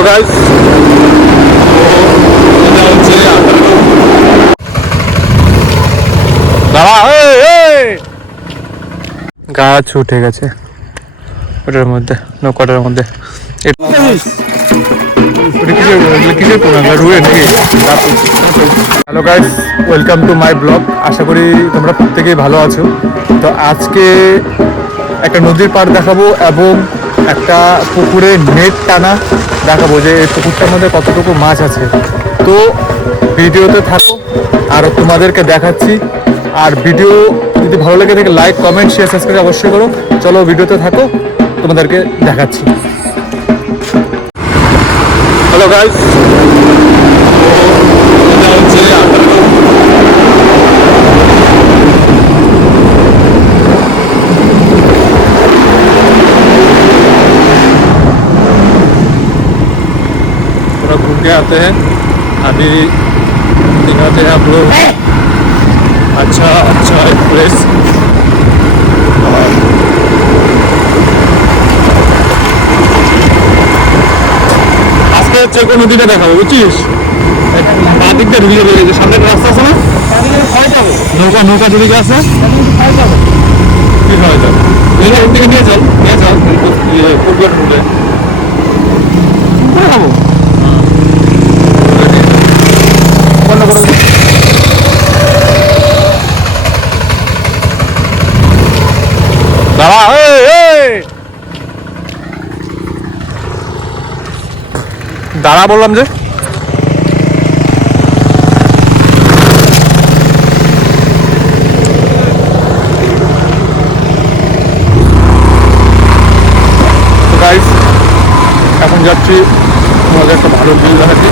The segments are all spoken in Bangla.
হ্যালো গাইস, গাছ উঠে গেছে ওটার মধ্যে, নৌকাটার মধ্যে। Hello guys, welcome to my blog. আশা করি তোমরা প্রত্যেকেই ভালো আছো। তো আজকে একটা নদীর পাড় দেখাবো এবং একটা পুকুরে নেট টানা দেখাবো যে এই পুকুরটার মধ্যে কতটুকু মাছ আছে। তো ভিডিওতে থাকো আর তোমাদেরকে দেখাচ্ছি। আর ভিডিও যদি ভালো লেগে থাকে লাইক, কমেন্ট, শেয়ার, সাবস্ক্রাইব অবশ্যই করো। চলো ভিডিওতে থাকো, তোমাদেরকে দেখাচ্ছি। হ্যালো গাইস, घूम के आते हैं। अभी दिखाते हैं आप लोग अच्छा एक प्लेस। আজকে হচ্ছে কোন নদীটা দেখাবো বুঝছিস? বাঁ দিকটা ঢুকে গেছে, সামনে রাস্তা আছে না, নৌকা যেদিকে আছে কি হয় যাবে থেকে নিয়ে চল ফুটবল ফুটে দেখাবো। দাঁড়া বললাম যে। গাইস, এখন যাচ্ছি তোমাদের একটা ভালো ভিউ দেখাচ্ছি।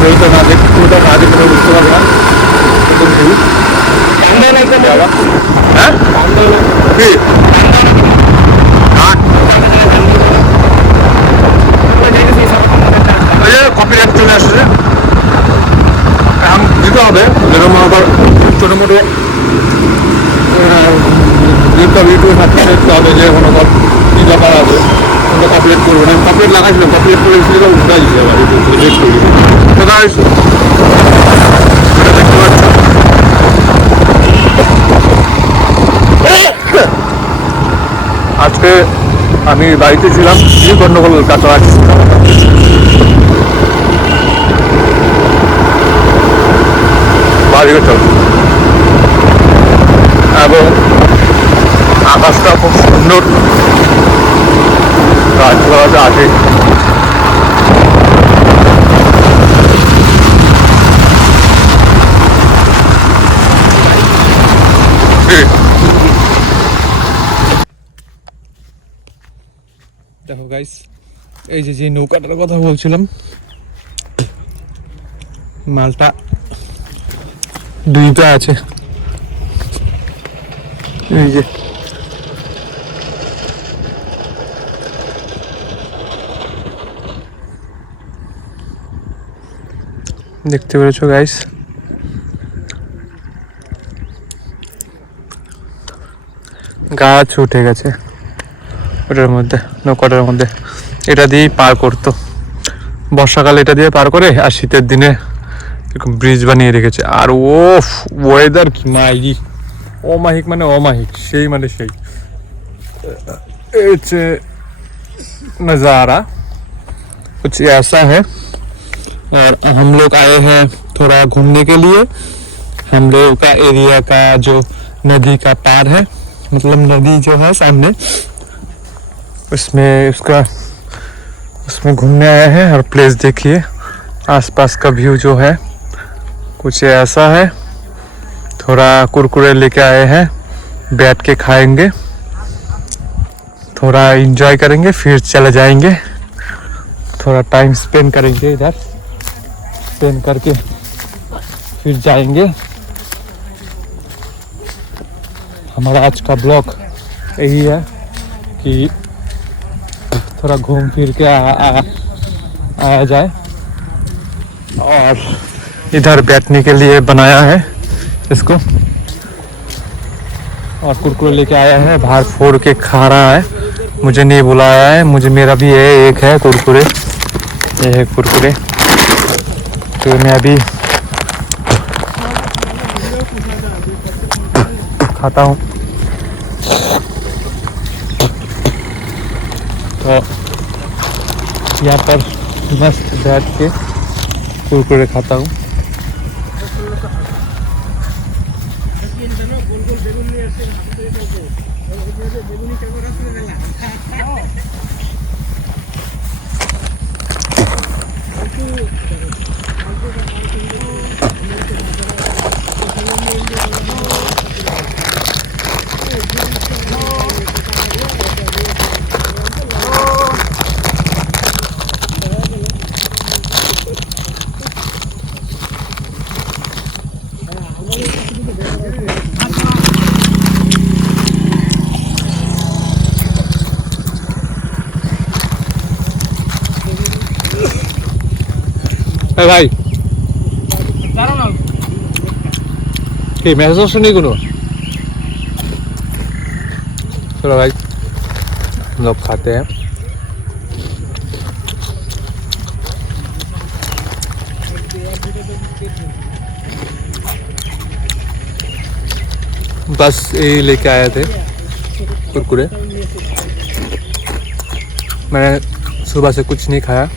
ভিউটা না দেখে পুরোটা না দেখে বুঝতে পারবে না ভিউ। হ্যাঁ কপিরাইট চলে আসছে, এখন দিতে হবে। যেরকম আবার ছোটো মোটো ইউটিউবে থাকতে দেখতে হবে যে কোনো কী ব্যাপার আছে, ওটা কপিরাইট করবো না। কপিরাইট লাগাইছিলাম, কপিরাইট করে এসেছিল, উঠাই দিচ্ছি আবার ইউটিউব থেকে লেট করে দিচ্ছি। তো গাইস, এটা দেখতে পাচ্ছ আজকে আমি বাড়িতে ছিলাম, কি গন্ডগোল কাটা আছে বাড়িতে চল। এবং আকাশটা খুব সুন্দর, গাছপালা আছে। দেখো গাইস, এই যে নৌকাটার কথা বলছিলাম, মালটা দুইটা আছে। এই যে দেখতে পেরেছো গাইস, গাছ উঠে গেছে ওটার মধ্যে, নৌকাটার মধ্যে। এটা দিয়েই পার করতো, বর্ষাকালে এটা দিয়ে পার করে, আর শীতের দিনে এরকম ব্রিজ বানিয়ে রেখেছে। আর ওয়েদার কি মাইরি, অমাহিক মানে অমাহিক, সেই মানে সেই नज़ारा कुछ ऐसा है। और हम लोग आए हैं थोड़ा घूमने के लिए। हम लोग का एरिया का जो नदी का पार है, मतलब नदी जो है सामने, उसमें घूमने आए हैं। और प्लेस देखिए, आसपास का व्यू जो है कुछ ऐसा है। थोड़ा कुरकुरे लेके आए हैं, बैठ के खाएंगे, थोड़ा एंजॉय करेंगे, फिर चले जाएंगे। थोड़ा टाइम स्पेंड करेंगे, इधर स्पेंड करके फिर जाएंगे। हमारा आज का ब्लॉग यही है कि थोड़ा घूम फिर के आया जाए। और इधर बैठने के लिए बनाया है इसको, और कुरकुरे लेके आया है, बाहर फोड़ के खा रहा है। मुझे नहीं बुलाया है, मुझे मेरा भी है, एक है कुरकुरे। ये है कुरकुरे तो मैं अभी खाता हूँ। तो यहाँ पर मस्त बैठ के कुरकुरे खाता हूँ। भाई कि मैसेज सुनी कोनो चलो भाई हम लोग खाते हैं। बस यही लेके आए थे कुरकुरे। मैंने सुबह से कुछ नहीं खाया।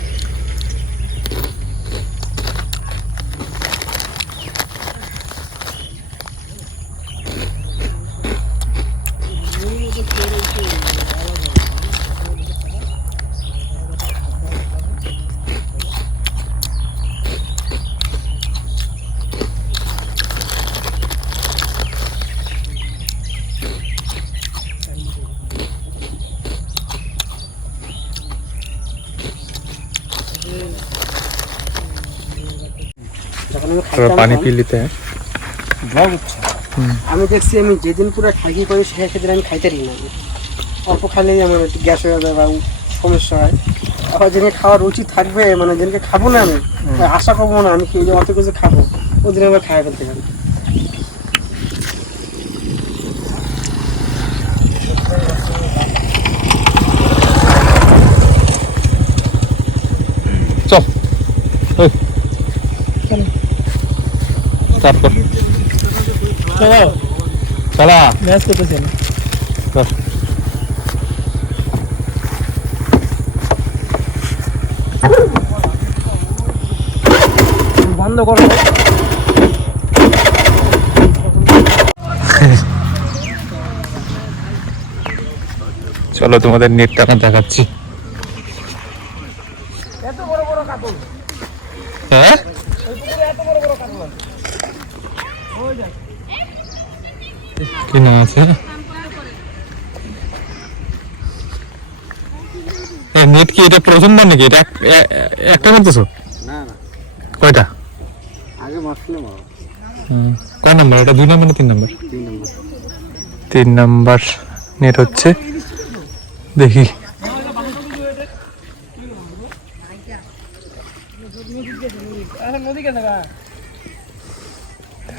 थोड़ा पानी पी लेते हैं। আমি দেখছি আমি যেদিন পুরো ঠাকি করি সেদিন আমি খাইতে পারি না, অল্প খাইলেই আমার একটু গ্যাস হয়ে যায় বা সমস্যা হয়। আবার যেদিন খাওয়ার রুচি থাকবে মানে যেদিনকে খাবো না আমি আশা করবো না আমি খেয়ে অত কিছু খাবো, ওদিন আবার খাই ফেলতে পারি। चल चला ম্যাচ করতেছেন বন্ধ করো। চলো তোমাদের নেটটা আমি দেখাচ্ছি। এত বড় বড় কাতল, হ্যাঁ এত বড় বড় কাতল কি নাম আছে? নেট কি এটা প্রথমবার নাকি? এটা একটা করতেছো? না না কয়টা? আগে মারছিলাম। কয় নাম্বার এটা? 2 নাম্বার না 3 নাম্বার? 3 নম্বর। 3 নাম্বার নেট হচ্ছে। দেখি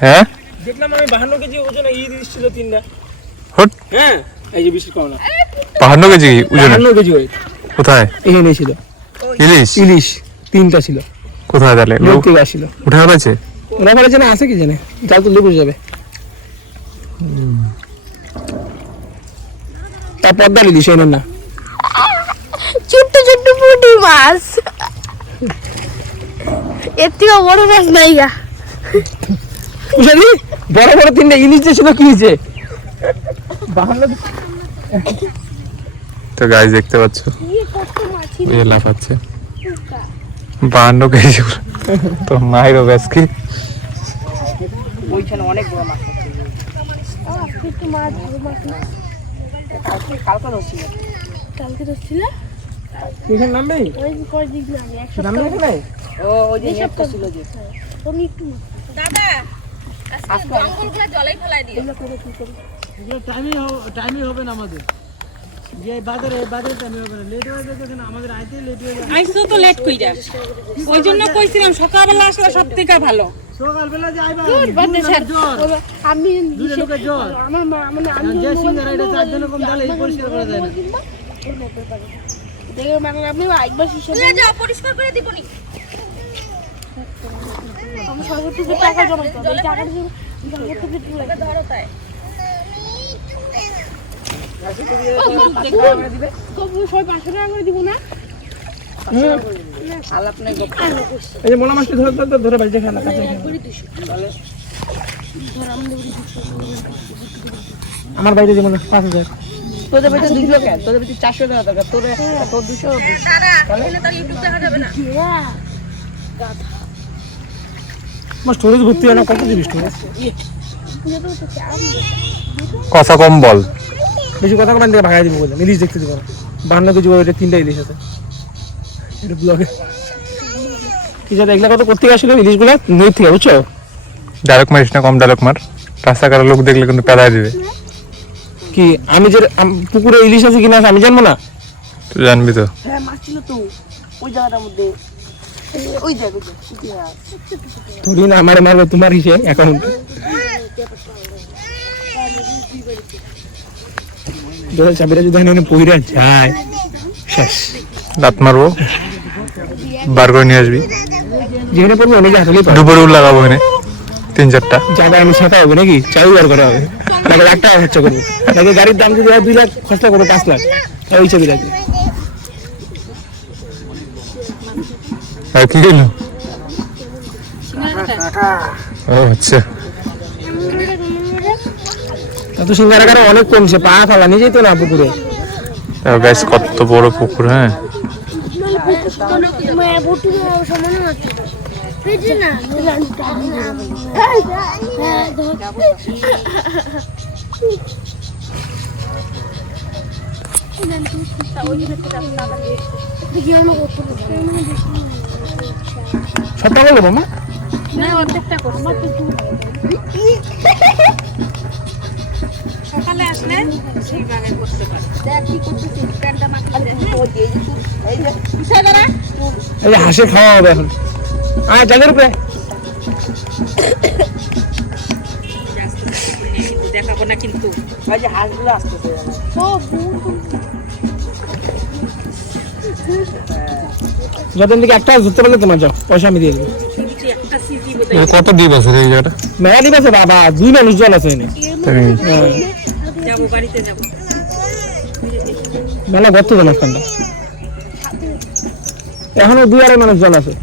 হ্যাঁ দেখলাম আমি 52 কেজি ওজনে ছিল 3টা। হট হ্যাঁ এই যে বিশেষ করলা 52 কেজি ওজন। 52 কেজি ওই কোথায়? এখানে ছিল ইলিশ। ইলিশ 3টা ছিল। কোথায় তাহলে? লোক থেকে আসছিল। উঠে ফেলেছে? ওরা বলেছে না আছে কি জানে, জাল তো লেগে যাবে। তারপর ডাল ইলিশ এনে না ছোট্ট ছোট্ট পুঁটি মাছ, এর থেকে বড় মাছ নাই গা। বুঝলি বড় বড় 3টা ইলিশ যে ছিল কি হয়েছে? 52 তো গাইস দেখতে পাচ্ছ কত মাছ এই লাফাচ্ছে 52 কেজি। তো মাইরো ব্যাসকি ওইখানে অনেক বড় মাছ আছে। একটু মাছ বড় মাছ না কালকে ধরছিল। কালকে ধরছিল এখানে নামবে ওই কয় দিন আগে এক নামবে সপ্তাহ এখানে। ও ওই যে নেট ছিল যে আমি একটু দাদা আজকে জঙ্গলগুলো জলাই ফেলাই দিও। এগুলো টাইমই হবে না আমাদের, যে বাজারে টাইমই হবে না, লেট হয়ে যাবে কেন আমাদের আইতে লেট হয়ে যাবে। আইসো তো লেট কইরা, ওই জন্য কইছিলাম সকালবেলা আসলে সব থেকে ভালো। সকালবেলা যে আইবা বাদে স্যার আমি দুটো লোকের জ্বর, আমার মা মানে আমি যে সিঙ্গারা এটা 4 জন কম ডালে পরিষ্কার করা যায় না। দেখে মানে আপনি একবার হিসাব যাও পরিষ্কার করে দিবনি। আমি সর্বোচ্চ টাকা জমা করবো এই টাকা দিয়ে ধরো তাই। সবাই 500 টাকা করে দিব না এই যে মোলা মাছটি ধরে বাড়িতে খেলা আমার বাড়িতে যেমন 5000 তোদের বাড়িতে 200 কেন? তোদের বাড়িতে 400 টাকা দরকার, তোর 200 সারা এখানে তার ইউটিউব দেখা যাবে না। আমার স্টোরেজ ভর্তি হয় না, কত দিবি স্টোরেজ? কথা কম বল। বেশি কথা কমান দিয়ে ভাগাই দিব বললাম, ইলিশ দেখতে দিব না। 52 কেজি ওইটা 3টা ইলিশ আছে এটা ব্লগে। কি যা দেখলে কত করতে আসলে ইলিশগুলো নদী থেকে, বুঝছো? ডায়লগ মারিস না, কম ডায়লগ মার। রাস্তাঘাটের লোক দেখলে কিন্তু পেদায় দিবে। কি আমি যে পুকুরে ইলিশ আছে কিনা আমি জানবো না? তুই জানবি তো। হ্যাঁ মাছ ছিল তো ওই জায়গাটার মধ্যে, ওই জায়গা ধরি না আমারে মারবে তোমার হিসেবে অ্যাকাউন্ট। চাবিটা যদি এখানে পইরা যায় শেষ। দাঁত মারবো, বার করে নিয়ে আসবি। যেখানে পড়বে অনেকে আসলেই পারে। দুপুরেও লাগাবো এখানে 3-4টা। যাবে আমি সেটা হবে নাকি? চাই বার করা হবে নাকি? 1 লাখ টাকা খরচা করবো নাকি? গাড়ির দাম যদি 2 লাখ খরচা করবো 5 লাখ, ওই চাবি রাখবে। আর কি হলো? ও আচ্ছা, এত সিঙ্গারা কারা অনেক কমছে, পা ফালা নিজেই তো না পুকুরে। গাইস কত বড় পুকুর। হ্যাঁ সমানে আছে না সবটা বলবো মামা। না অর্ধেকটা করো সকালে আসলে সেইভাবে করতে পারো। দেখ কি করতেছিস, প্যান্টটা মাখিয়ে দে। এই যে পিছায় দাঁড়া। এই যে হাঁসে খাওয়া হবে এখন। জালের উপরে দেখাবো না কিন্তু। এই যে হাঁসগুলো আসতেছে। যতদিন থেকে একটা ধরতে পারলে তোমার যাও, পয়সা আমি দিয়ে দেবো। কিছু একটা সিজি বোধহয় কত দ্বীপ আছে এই জায়গাটা? মেলা দ্বীপ আছে বাবা, 2 মানুষ জল আছে এনে। যাবো, বাড়িতে যাবো। মেলা ঘর তো জানাস ঠান্ডা, এখনো 2-2.5 মানুষ জল আছে।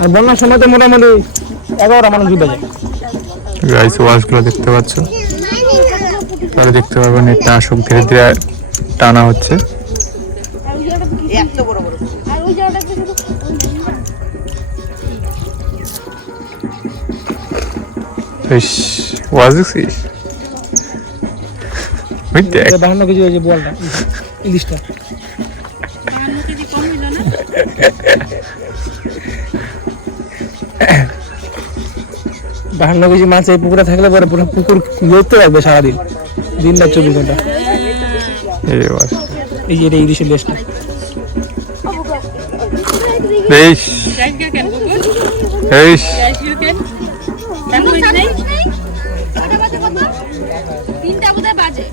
আর বন্যার সময় তো মোটামুটি 11টা মানুষ ডুবে যায়। গাইস ওয়াশগুলো দেখতে পাচ্ছ, তাহলে দেখতে পাবেন এটা আসুক ধীরে ধীরে টানা হচ্ছে। এত বড় বড় আর ওই জায়গাটা শুধু ইস ওয়াজ দেখছিস? ওই দেখ 52 কেজি ওই যে বলটা ইলিশটা। 52 কেজি কম হইল না? 52 কেজি মাছ এই পুকুরে থাকলে পরে পুরো পুকুর লড়তে থাকবে সারাদিন, দিন রাত 24 ঘন্টা। এই ওয়াজ এই যে এটা ইলিশের লেজটা। ইস জায়গা কেন বাবু? ইস জায়গা কেন? কেন হইছে নাই? 3টা বোধহয় বাজে।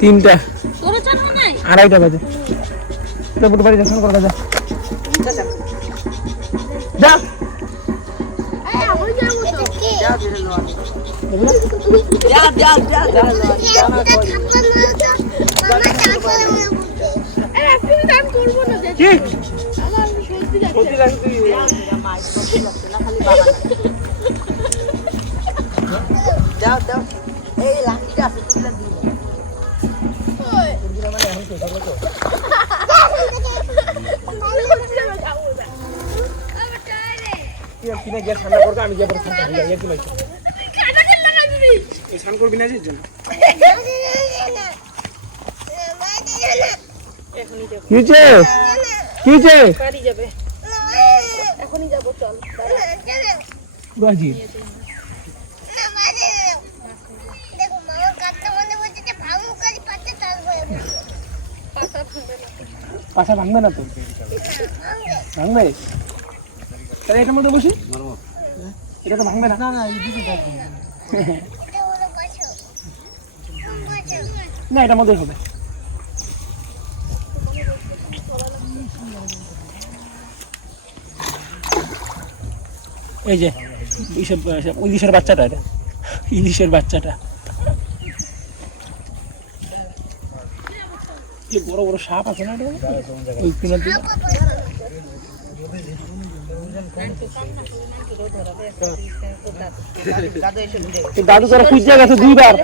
3টা তোর জানা নাই? 2:30 বাজে। তো পুরো বাড়ি দর্শন করতে যা যা। ওই যাবো তো যা যা যা যা এখন দাম করবো না কি আমার সত্যি লাগছে সত্যি লাগছে? যাও যাও এই লাঠিটা আছে তুলে দিও। কিনে গিয়ে ঠান্ডা করবে, আমি গিয়ে পরে ঠান্ডা হয়ে যাই। কি লাগছে এই স্নান করবি না যে জন্য? কি হচ্ছে? কি হচ্ছে? বাড়ি যাবে। এখনই যাবো চল বাজি পাশা ভাঙবে না তো? ভাঙবে? তাহলে এটার মধ্যে বসি, এটা তো ভাঙবে না। না না এইদিকে থাকবে। না এটার মধ্যে হবে। এই যে ইলিশের বাচ্চাটা, এটা ইলিশের বাচ্চাটা। বড় বড় সাপ আছে না ওই কিনার দিকে। দাদু তারা খুঁজে গেছে দুইবার,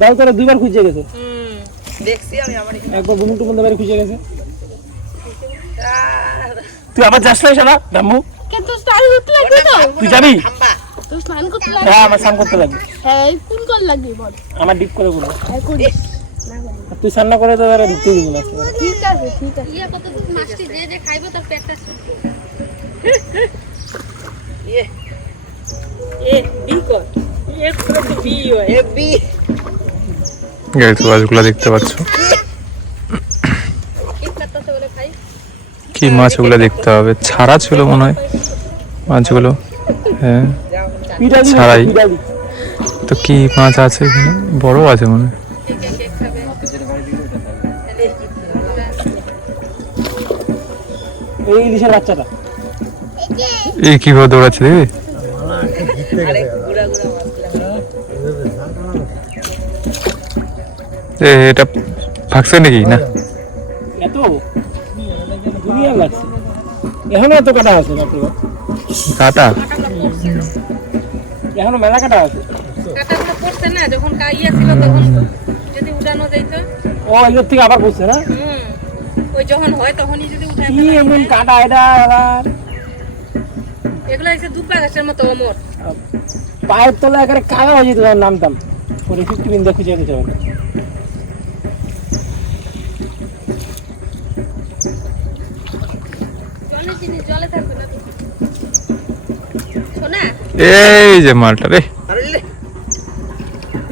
দাদু তারা দুইবার খুঁজে গেছে। একবার বুমুটু বন্ধ বাইরে খুঁজে গেছে। তুই আবার যাস না শালা দাম্মু? কিন্তু স্নান করতে লাগবে তো। তুই যাবি? তো স্নান করতে লাগবে। হ্যাঁ আমার স্নান করতে লাগবে। হ্যাঁ কোন কল লাগবে বল। আমার ডিপ করে বলবো। হ্যাঁ করিস। তুই স্নান না করে তো তারা ঢুকতে দিবি না। ঠিক আছে ঠিক আছে। ইয়া কত মাছটি যে খাইবো তার পেটটা মাছগুলো দেখতে পাচ্ছ, কি মাছ ওগুলো দেখতে হবে। ছাড়া ছিল মনে হয় মাছগুলো, হ্যাঁ ছাড়াই তো। কি মাছ আছে এখানে? বড় আছে মনে হয়। এই ইলিশের বাচ্চাটা এই কিভাবে দৌড়াচ্ছে দেখবি? এটা ভাগছে নাকি না? এত দুনিয়া লাগছে, এখনো এত কাটা আছে বাপরে বাপ। কাটা এখনো মেলা কাটা আছে। কাটাগুলো পড়ছে না যখন কাইয়া ছিল তখন যদি উঠানো যাইতো। ও এর থেকে আবার পড়ছে না? ওই যখন হয় তখনই যদি উঠায় কি এমন কাটা এটা আবার। এগুলো হচ্ছে দুপা গাছের মতো অমর। পায়ের তলা একেবারে কালো হয়ে যেত নামতাম। পরে 50 বিন্দা খুঁজে যেতে হবে। জলের জিনিস জলে থাকবে না। শোনা এই যে মালটা রে,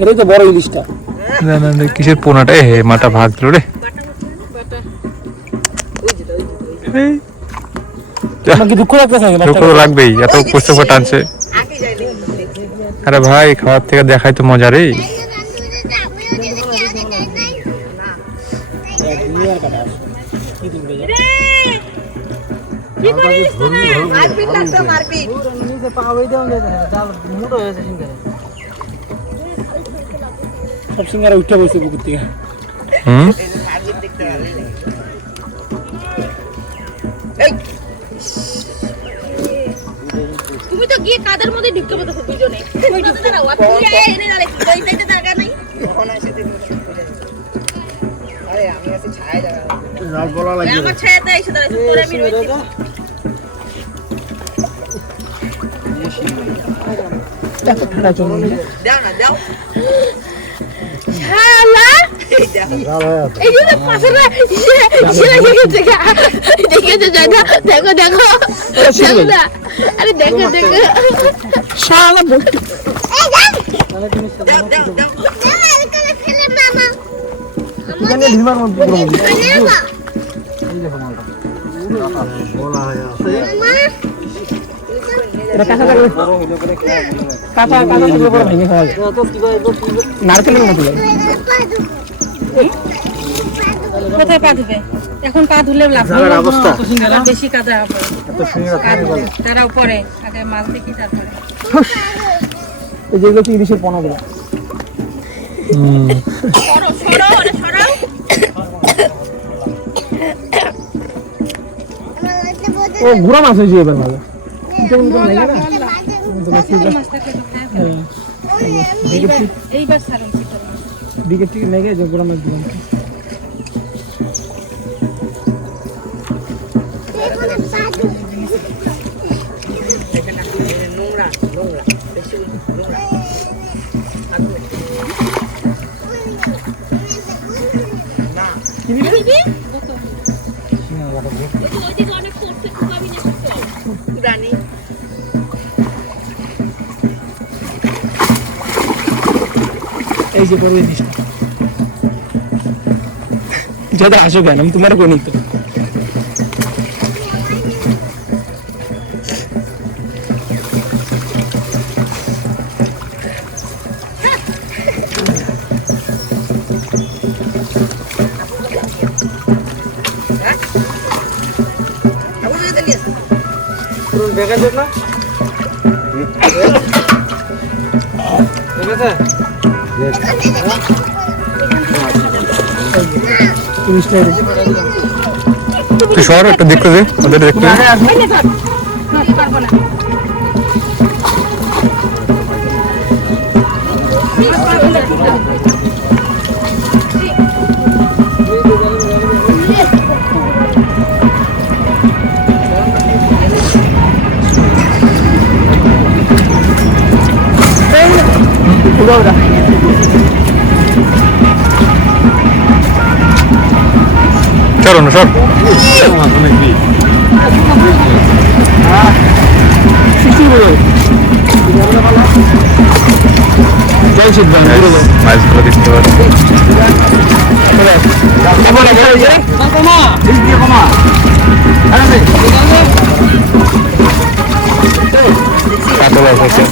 এটাই তো বড় ইলিশটা। না না না, কিসের পোনাটা? হে মাটা ভাগ দিল রে। এই আমার কি দুঃখ লাগতেছে নাকি? দুঃখ তো লাগবেই, এত কষ্ট করে টানছে। আরে ভাই খাওয়ার থেকে দেখাই তো মজা রে। দুনিয়ার কাটা আছে। কি তুমি যা কি করিস তোরা? মারপিট লাগছে মারপিট। নিচে পা হই দাও না, জাল মুড়ো হয়েছে সিঙ্গারে। সব সিঙ্গারে উঠে বসে পুকুর থেকে। মারপিট দেখতে ভালো লাগে। এই তুমি তো গিয়ে কাদের মধ্যে ঢুকে পড়ছো দুজনে। ওই ঢুকতে দাও, আর তুই আয় এনে দাঁড়াই, তুই যাইতে জায়গা নাই। কখন আসে দেখি। আরে আমি আছি ছায়া জায়গা। জাল বলা আমার ছায়াতে এসে দাঁড়াই, তোরা আমি রইছি। ঠান্ডা চলে দাও না দাও। শালা এই যে পাশে দেখে জায়গা দেখো দেখো দেখো না। আরে দেখো দেখো শালা বলতে দাও দাও দাও। এখানে ঢিমার মধ্যে পুরো এটা কাঁচা থাকলে কাঁচা থাকলে পরে ভেঙে খাওয়া যায়। নারকেলের মতো লাগে। কোথায় পা ধুবে? এখন পা ধুলে লাভ অবস্থা বেশি কাদা হবে। তারা উপরে আগে মাছ দেখি তারপরে এই যেগুলো হচ্ছে ইলিশের পোনাগুলো। সরো সরো ওরে সরাও। ও গুড়া মাছ হয়েছে এবার ভালো। এইবার সারুন দিকে ঠিক লেগে যে গুড়া মাছ দিলাম। নোংরা নোংরা বেশি নোংরা। রানী এই যে বড় জিনিসটা যাতে আসো কেন আমি তোমার কোন তো বেকার জন্য ঠিক আছে তুই সর একটা দেখতে দে ওদের দেখতে দে। পারবো না চলো না সর মাছগুলো দেখতে পাচ্ছি কাতল আছে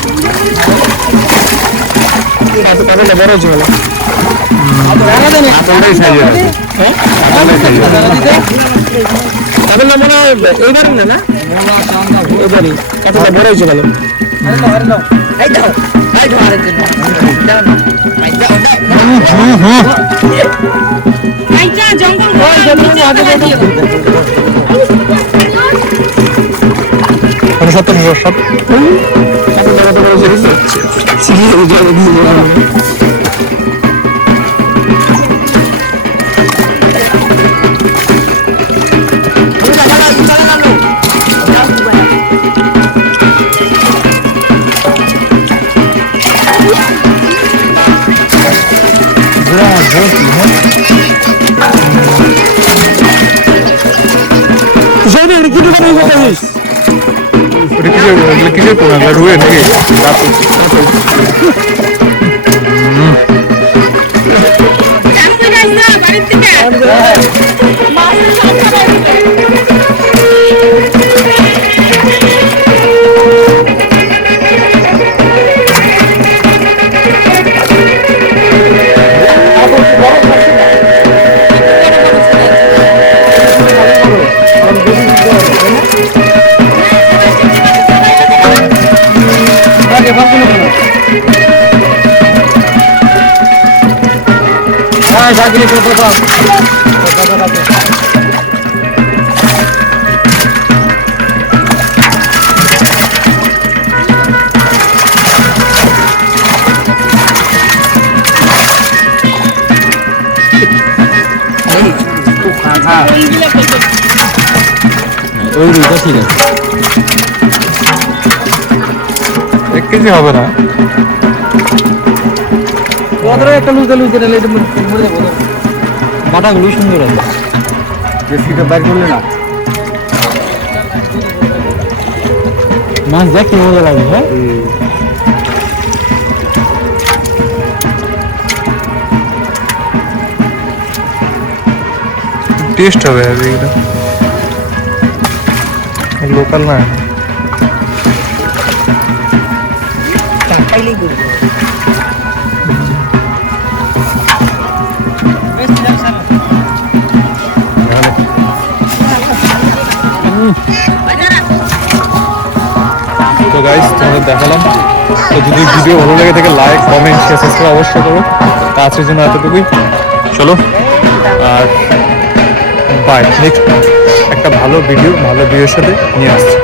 বড় হচ্ছে কাতলটাই সাইজের আছে কাতলটাই সাইজের কাতলা মনে হয় এইবারই না এবারই কাতলা বড় হয়েছে ভালো আইটা জঙ্গল সত্তর সব কিসের পোনা রুয়ে নাকি বাড়ির থেকে ওই রুইটা ঠিক আছে 1 কেজি হবে না একটা লুজ দিলে এটা মরে যাবো বাটাগুলো সুন্দর আছে বেশিটা বাইর করলে না মাছ দেখতে মজা লাগে হ্যাঁ টেস্ট হবে আর এটা লোকাল না তো গাইস তোমাদের দেখালাম তো যদি ভিডিও ভালো লাগে থাকে লাইক কমেন্ট শেয়ার সাবস্ক্রাইব অবশ্যই করো তা আজকের জন্য এতটুকুই চলো আর বাই নেক্সট একটা ভালো ভিডিওর সাথে নিয়ে আসছি